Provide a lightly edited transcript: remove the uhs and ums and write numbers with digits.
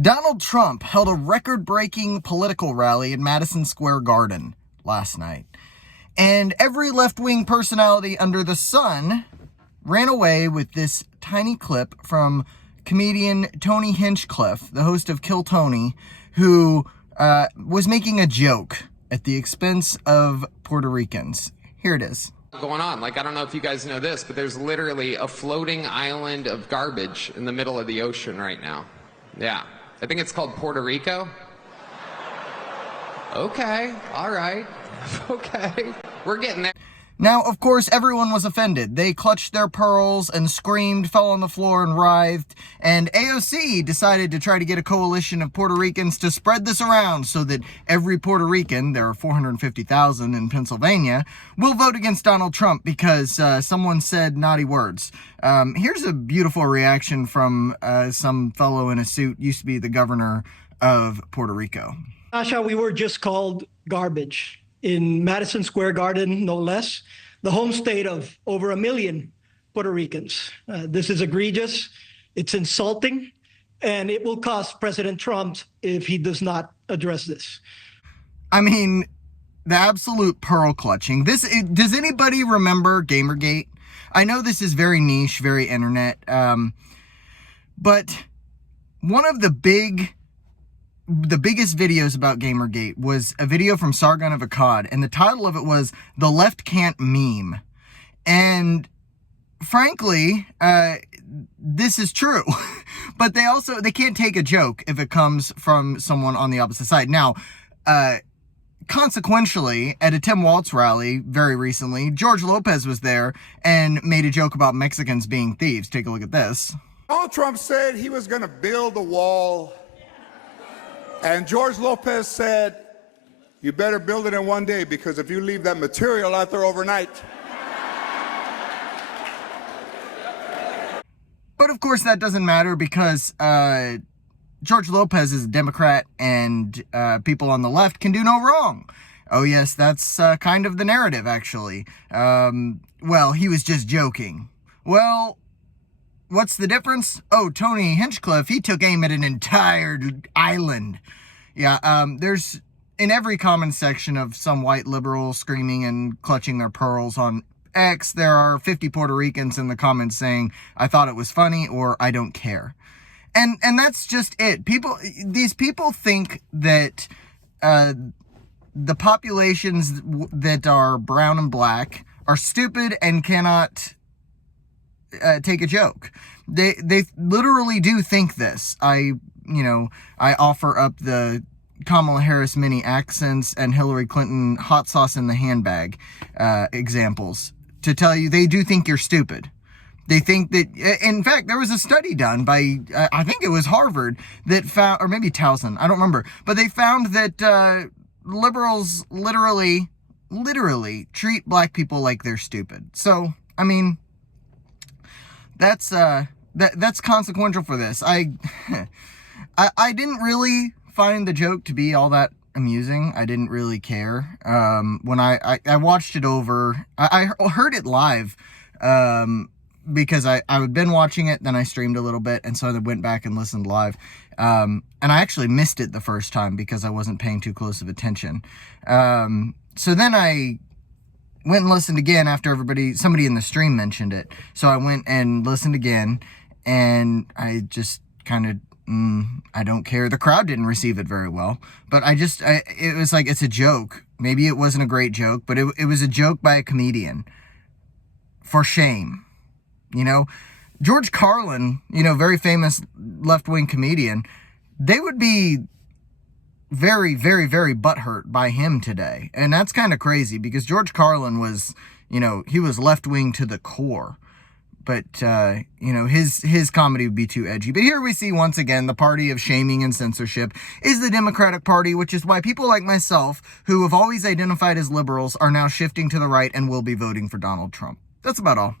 Donald Trump held a record-breaking political rally in Madison Square Garden last night. And every left-wing personality under the sun ran away with this tiny clip from comedian Tony Hinchcliffe, the host of Kill Tony, who was making a joke at the expense of Puerto Ricans. Here it is. Going on. I don't know if you guys know this, but there's literally a floating island of garbage in the middle of the ocean right now. Yeah. I think it's called Puerto Rico. Okay. All right. Okay. We're getting there. Now, of course, everyone was offended. They clutched their pearls and screamed, fell on the floor and writhed. And AOC decided to try to get a coalition of Puerto Ricans to spread this around so that every Puerto Rican, there are 450,000 in Pennsylvania, will vote against Donald Trump because someone said naughty words. Here's a beautiful reaction from some fellow in a suit, used to be the governor of Puerto Rico. Asha, we were just called garbage in Madison Square Garden, no less, the home state of over 1 million Puerto Ricans. This is egregious, it's insulting, and it will cost President Trump if he does not address this. I mean, the absolute pearl clutching. Does anybody remember Gamergate? I know this is very niche, very internet, but one of the biggest videos about Gamergate was a video from Sargon of Akkad, and the title of it was "The Left Can't Meme." And frankly, this is true, but they can't take a joke if it comes from someone on the opposite side. Now, consequentially, at a Tim Walz rally very recently, George Lopez was there and made a joke about Mexicans being thieves. Take a look at this. Donald Trump said he was going to build a wall. And George Lopez said, you better build it in one day, because if you leave that material out there overnight. But of course that doesn't matter, because George Lopez is a Democrat and people on the left can do no wrong. Oh yes, that's kind of the narrative, actually. Well, he was just joking. Well, what's the difference? Oh, Tony Hinchcliffe, he took aim at an entire island. Yeah, there's, in every comment section of some white liberal screaming and clutching their pearls on X, there are 50 Puerto Ricans in the comments saying, I thought it was funny, or I don't care. And that's just it. These people think that the populations that are brown and black are stupid and cannot take a joke. They literally do think this. I offer up the Kamala Harris mini accents and Hillary Clinton hot sauce in the handbag examples to tell you they do think you're stupid. They think that, in fact, there was a study done by, I think it was Harvard, that found, or maybe Towson, I don't remember, but they found that liberals literally treat black people like they're stupid. So, I mean, that's consequential for this. I didn't really find the joke to be all that amusing. I didn't really care. When I watched it over, I heard it live, because I had been watching it, then I streamed a little bit, and so I went back and listened live. And I actually missed it the first time because I wasn't paying too close of attention. So then I went and listened again after somebody in the stream mentioned it. So I went and listened again, and I just kind of, I don't care. The crowd didn't receive it very well, but it was like, it's a joke. Maybe it wasn't a great joke, but it was a joke by a comedian. For shame. George Carlin, very famous left-wing comedian, they would be very, very, very butthurt by him today. And that's kind of crazy, because George Carlin was, he was left-wing to the core. But, his comedy would be too edgy. But here we see, once again, the party of shaming and censorship is the Democratic Party, which is why people like myself, who have always identified as liberals, are now shifting to the right and will be voting for Donald Trump. That's about all.